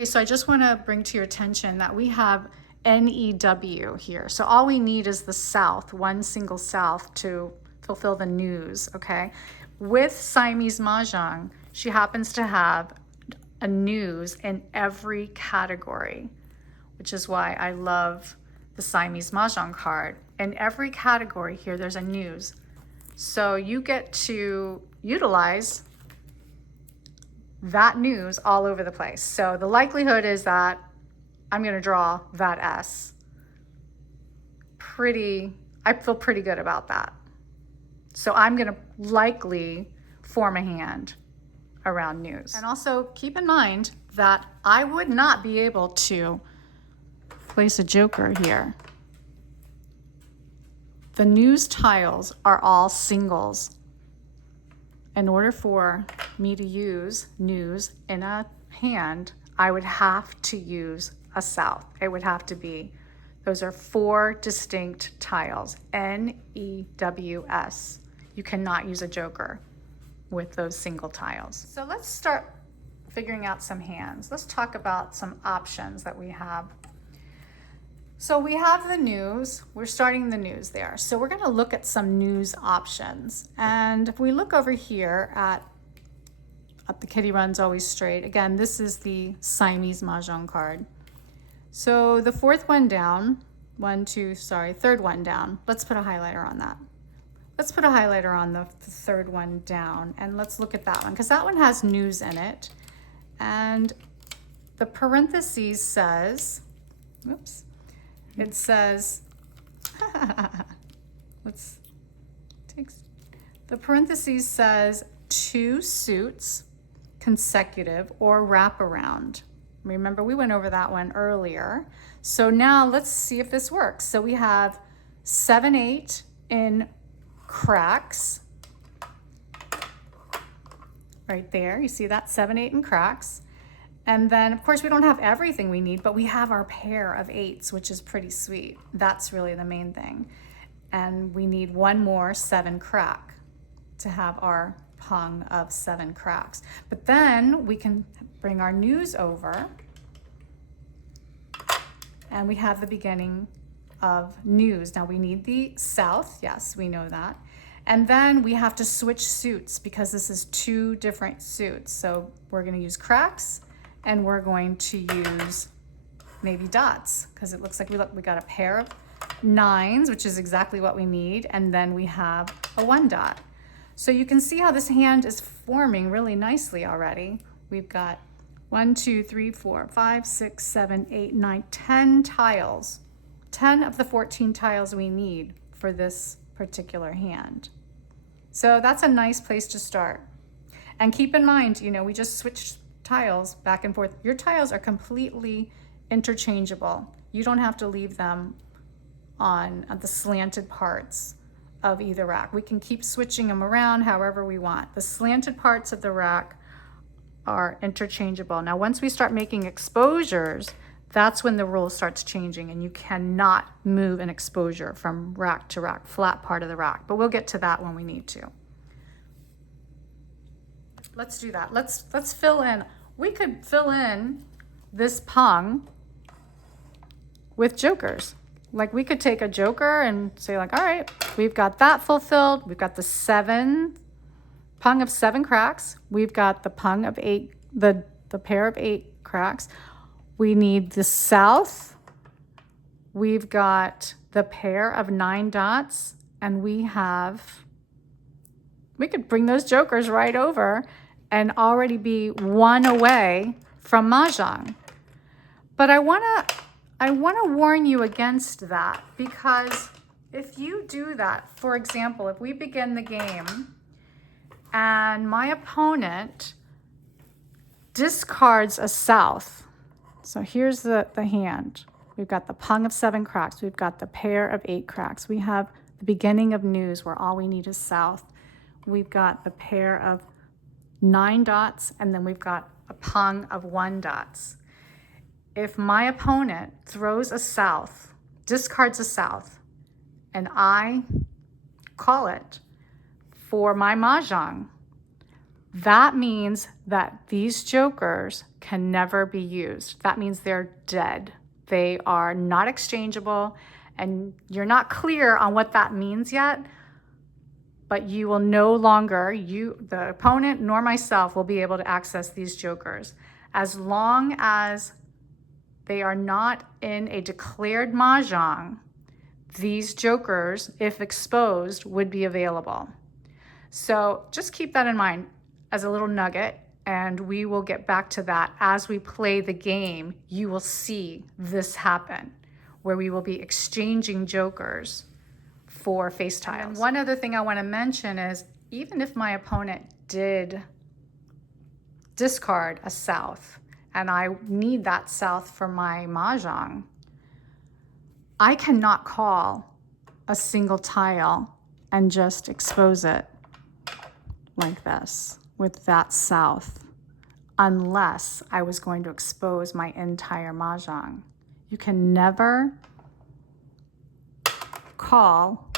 Okay, so I just want to bring to your attention that we have NEW here. So all we need is the south, one single south to fulfill the news, okay? With Siamese Mahjong, she happens to have a news in every category, which is why I love the Siamese Mahjong card. In every category here, there's a news. So you get to utilize that news all over the place. So the likelihood is that I'm going to draw that S. I feel pretty good about that. So I'm going to likely form a hand around news. And also keep in mind that I would not be able to place a joker here. The news tiles are all singles. In order for me to use news in a hand, I would have to use a south. It would have to be, those are 4 distinct tiles, NEWS. You cannot use a joker with those single tiles. So let's start figuring out some hands. Let's talk about some options that we have. So we have the news, we're starting the news there. So we're gonna look at some news options. And if we look over here at the kitty runs always straight, again, this is the Siamese Mahjong card. So the third one down, let's put a highlighter on that. Let's put a highlighter on the third one down and let's look at that one because that one has news in it. And the parentheses says, oops. It says, the parentheses says 2 suits, consecutive or wraparound. Remember, we went over that one earlier. So now let's see if this works. So we have 7/8 in cracks. Right there, you see that 7/8 in cracks. And then, of course, we don't have everything we need, but we have our pair of 8s, which is pretty sweet. That's really the main thing. And we need one more 7 crack to have our pung of 7 cracks. But then we can bring our news over and we have the beginning of news. Now we need the south, yes, we know that. And then we have to switch suits because this is 2 different suits. So we're gonna use cracks and we're going to use maybe dots because it looks like we got a pair of 9s, which is exactly what we need, and then we have a 1 dot. So you can see how this hand is forming really nicely already. We've got 1, 2, 3, 4, 5, 6, 7, 8, 9, 10 tiles. 10 of the 14 tiles we need for this particular hand. So that's a nice place to start. And keep in mind, we just switched tiles back and forth. Your tiles are completely interchangeable. You don't have to leave them on the slanted parts of either rack. We can keep switching them around however we want. The slanted parts of the rack are interchangeable. Now, once we start making exposures, that's when the rule starts changing and you cannot move an exposure from rack to rack, flat part of the rack. But we'll get to that when we need to. Let's do that. Let's fill in. We could fill in this pung with jokers. Like we could take a joker and say like, all right, we've got that fulfilled. We've got the 7 pung of 7 cracks. We've got the pung of 8, the pair of 8 cracks. We need the south. We've got the pair of 9 dots, and we could bring those jokers right over and already be 1 away from Mahjong. But I wanna warn you against that because if you do that, for example, if we begin the game and my opponent discards a south, so here's the hand. We've got the pung of 7 cracks. We've got the pair of 8 cracks. We have the beginning of news where all we need is south. We've got the pair of 9 dots, and then we've got a pung of 1 dots. If my opponent throws a south, discards a south, and I call it for my Mahjong, that means that these jokers can never be used. That means they're dead. They are not exchangeable, and you're not clear on what that means yet, but you will no longer, the opponent nor myself, will be able to access these jokers. As long as they are not in a declared mahjong, these jokers, if exposed, would be available. So just keep that in mind as a little nugget, and we will get back to that. As we play the game, you will see this happen, where we will be exchanging jokers for face tiles. And one other thing I want to mention is, even if my opponent did discard a south, and I need that south for my mahjong, I cannot call a single tile and just expose it like this with that south, unless I was going to expose my entire mahjong. You can never call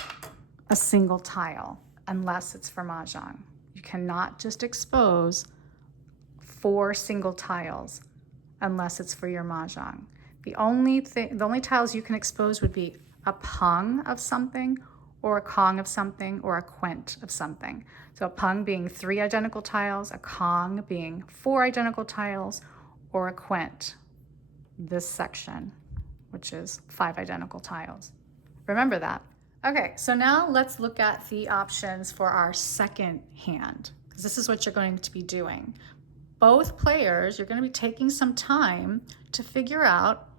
a single tile unless it's for mahjong. You cannot just expose 4 single tiles unless it's for your mahjong. The only tiles you can expose would be a pung of something, or a kong of something, or a quint of something. So a pung being 3 identical tiles, a kong being 4 identical tiles, or a quint, this section, which is 5 identical tiles. Remember that. Okay, so now let's look at the options for our second hand, because this is what you're going to be doing. Both players, you're going to be taking some time to figure out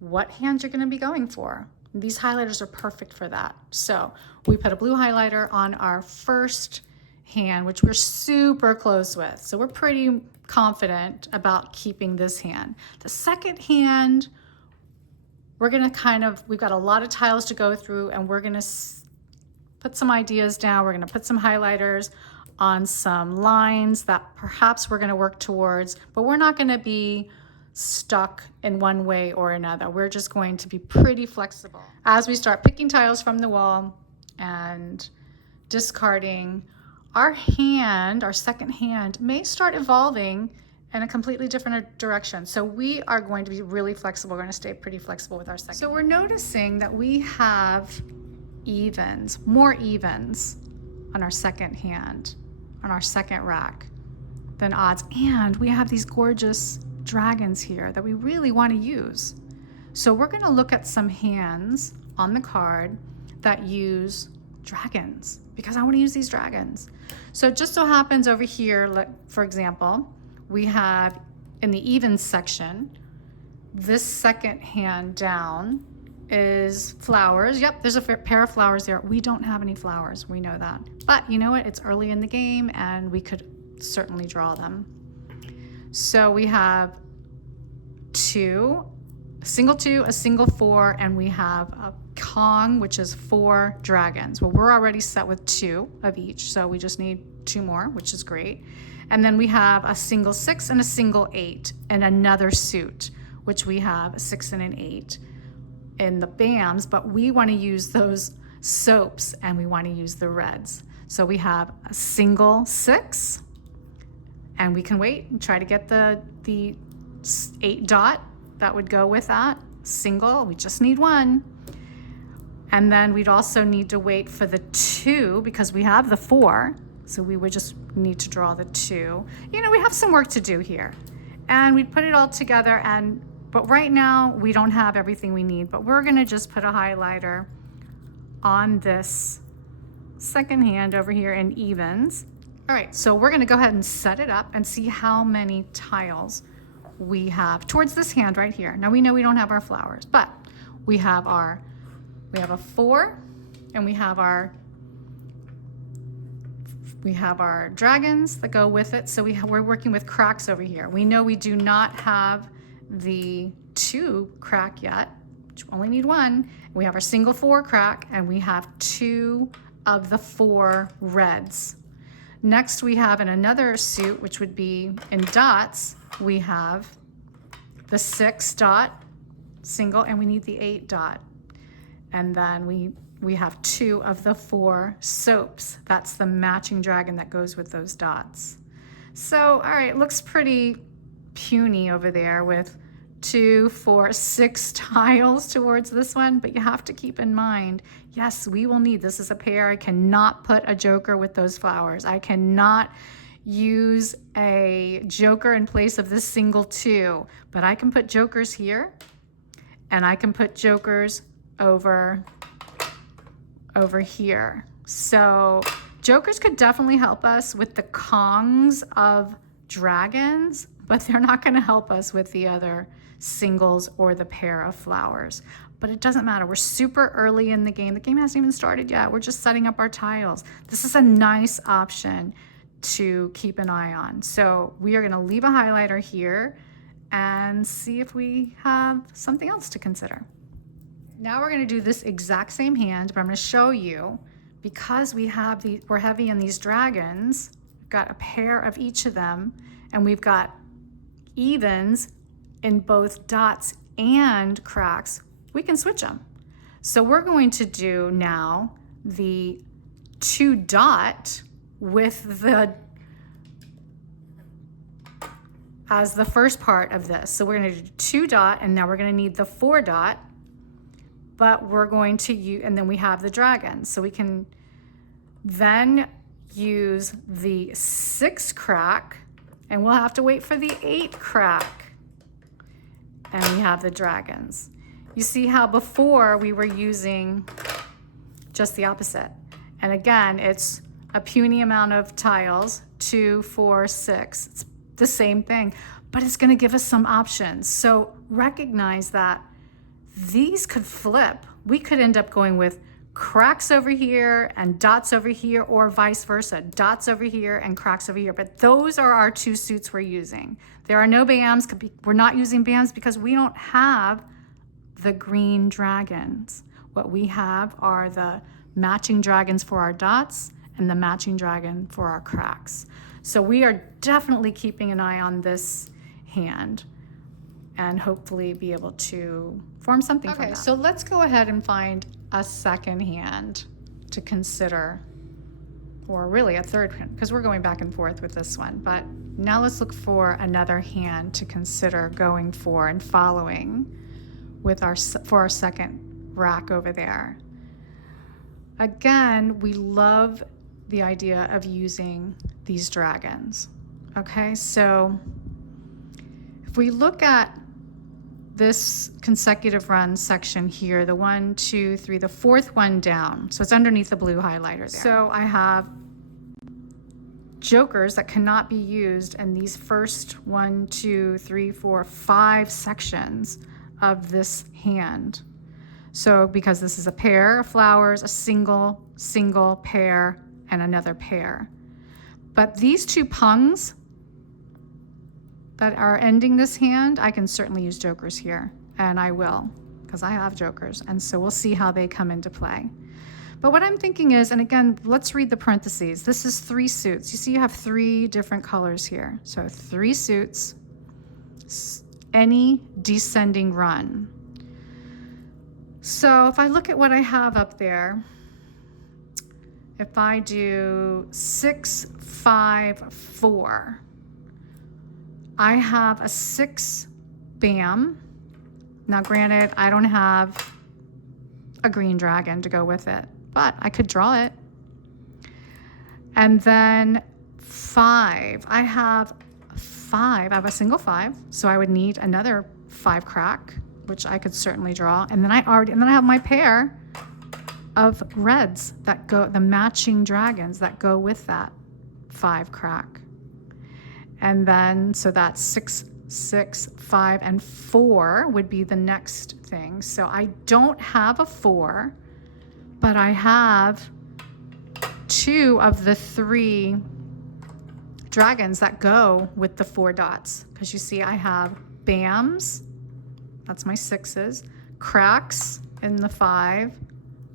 what hand you're going to be going for. These highlighters are perfect for that. So we put a blue highlighter on our first hand, which we're super close with. So we're pretty confident about keeping this hand. The second hand, we're going to we've got a lot of tiles to go through, and we're going to put some ideas down. We're going to put some highlighters on some lines that perhaps we're going to work towards, but we're not going to be stuck in one way or another. We're just going to be pretty flexible. As we start picking tiles from the wall and discarding, our second hand may start evolving in a completely different direction. So we are going to be really flexible. We're going to stay pretty flexible with our second. So we're noticing that we have more evens on our second hand, on our second rack, than odds. And we have these gorgeous dragons here that we really want to use. So we're going to look at some hands on the card that use dragons, because I want to use these dragons. So it just so happens over here, for example, we have in the evens section, this second hand down is flowers. Yep, there's a pair of flowers there. We don't have any flowers, we know that. But you know what? It's early in the game and we could certainly draw them. So we have a single 2, a single 4, and we have a Kong, which is 4 dragons. Well, we're already set with 2 of each, so we just need 2 more, which is great. And then we have a single 6 and a single 8 and another suit, which we have a 6 and an 8 in the BAMs, but we want to use those soaps and we want to use the reds. So we have a single 6, and we can wait and try to get the 8 dot that would go with that. Single, we just need 1. And then we'd also need to wait for the 2 because we have the 4. So we would just need to draw the 2. You know, we have some work to do here. And we'd put it all together, but right now we don't have everything we need, but we're gonna just put a highlighter on this second hand over here in evens. All right, so we're gonna go ahead and set it up and see how many tiles we have towards this hand right here. Now we know we don't have our flowers, but we have a 4, and we have our dragons that go with it. So we're working with cracks over here. We know we do not have the 2 crack yet, which we only need 1. We have our single 4 crack, and we have 2 of the 4 reds. Next, we have in another suit, which would be in dots, we have the 6 dot single, and we need the 8 dot. And then we have 2 of the 4 soaps. That's the matching dragon that goes with those dots. So, all right, it looks pretty puny over there with 2, 4, 6 tiles towards this one, but you have to keep in mind, yes, we will need, this is a pair. I cannot put a joker with those flowers. I cannot use a joker in place of this single 2, but I can put jokers here, and I can put jokers over here. So jokers could definitely help us with the kongs of dragons, but they're not going to help us with the other singles or the pair of flowers. But it doesn't matter. We're super early in the game. The game hasn't even started yet. We're just setting up our tiles. This is a nice option to keep an eye on. So we are going to leave a highlighter here and see if we have something else to consider. Now we're going to do this exact same hand, but I'm going to show you, because we're heavy in these dragons, we've got a pair of each of them, and we've got evens in both dots and cracks. We can switch them. So we're going to do now the 2 dot with the as the first part of this. So we're going to do 2 dot, and now we're going to need the 4 dot, but we're going to use, and then we have the dragons. So we can then use the 6 crack, and we'll have to wait for the 8 crack. And we have the dragons. You see how before we were using just the opposite. And again, it's a puny amount of tiles, 2, 4, 6. It's the same thing, but it's going to give us some options. So recognize that these could flip. We could end up going with cracks over here and dots over here, or vice versa, dots over here and cracks over here. But those are our 2 suits we're using. There are no BAMs. We're not using BAMs because we don't have the green dragons. What we have are the matching dragons for our dots and the matching dragon for our cracks. So we are definitely keeping an eye on this hand and hopefully be able to form something from that. Okay, so let's go ahead and find a second hand to consider, or really a third hand, because we're going back and forth with this one. But now let's look for another hand to consider going for and following with for our second rack over there. Again, we love the idea of using these dragons. Okay, so if we look at this consecutive run section here, the 1, 2, 3, the 4th one down, so it's underneath the blue highlighter there. So I have jokers that cannot be used in these first 1, 2, 3, 4, 5 sections of this hand. So because this is a pair of flowers, a single, pair, and another pair. But these 2 pungs that are ending this hand, I can certainly use jokers here, and I will, because I have jokers, and so we'll see how they come into play. But what I'm thinking is, and again, let's read the parentheses. This is 3 suits. You see you have 3 different colors here. So 3 suits, any descending run. So if I look at what I have up there, if I do 6, 5, 4, I have a 6 BAM. Now granted, I don't have a green dragon to go with it, but I could draw it. And then 5, I have a single 5, so I would need another 5 crack, which I could certainly draw. And then I have my pair of reds that go, the matching dragons that go with that 5 crack. And then, so that's 6, 6, 5, and 4 would be the next thing. So I don't have a 4, but I have 2 of the 3 dragons that go with the 4 dots. Because you see I have BAMs, that's my 6s, cracks in the 5,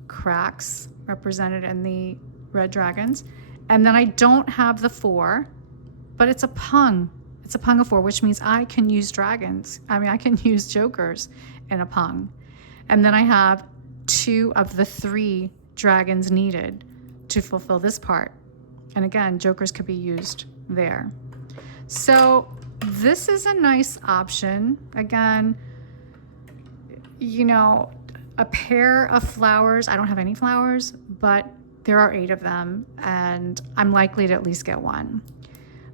cracks represented in the red dragons. And then I don't have the 4, but it's a pung. It's a pung of 4, which means I can use dragons. I can use jokers in a pung. And then I have 2 of the 3 dragons needed to fulfill this part. And again, jokers could be used there. So this is a nice option. Again, you know, a pair of flowers. I don't have any flowers, but there are 8 of them, and I'm likely to at least get one.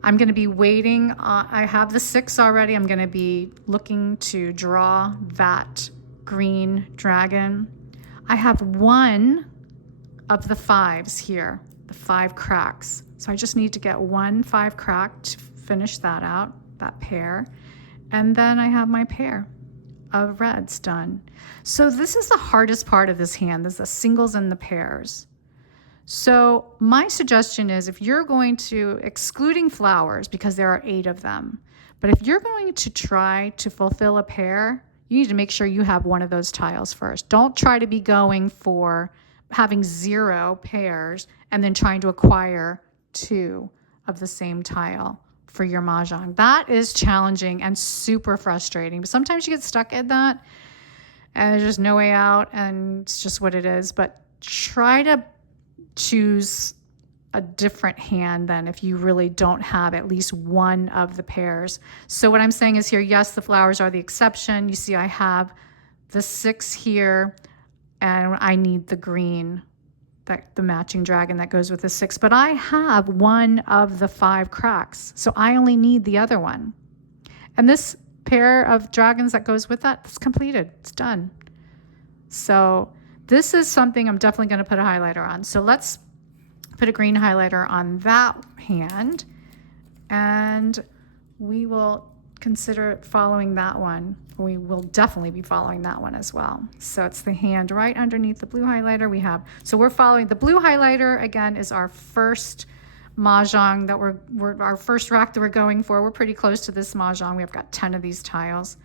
I'm going to be waiting. I have the 6 already. I'm going to be looking to draw that green dragon. I have 1 of the 5s here, the 5 cracks. So I just need to get 1 5 crack to finish that out, that pair. And then I have my pair of reds done. So this is the hardest part of this hand, is the singles and the pairs. So my suggestion is, if you're going to, excluding flowers because there are 8 of them, but if you're going to try to fulfill a pair, you need to make sure you have one of those tiles first. Don't try to be going for having 0 pairs and then trying to acquire 2 of the same tile for your mahjong. That is challenging and super frustrating. But sometimes you get stuck in that and there's just no way out, and it's just what it is. But try to choose a different hand than if you really don't have at least 1 of the pairs. So what I'm saying is here, yes, the flowers are the exception. You see I have the 6 here, and I need the green, the matching dragon that goes with the 6, but I have 1 of the 5 cracks, so I only need the other one. And this pair of dragons that goes with that, it's completed, it's done. So this is something I'm definitely going to put a highlighter on. So let's put a green highlighter on that hand, and we will consider following that one. We will definitely be following that one as well. So it's the hand right underneath the blue highlighter we have. So we're following the blue highlighter, again, is our first mahjong that we're our first rack that we're going for. We're pretty close to this mahjong. We've got 10 of these tiles.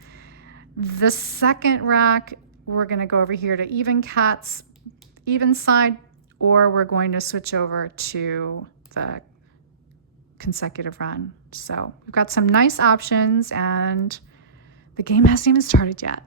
The second rack, we're going to go over here to even cats, even side, or we're going to switch over to the consecutive run. So we've got some nice options, and the game hasn't even started yet.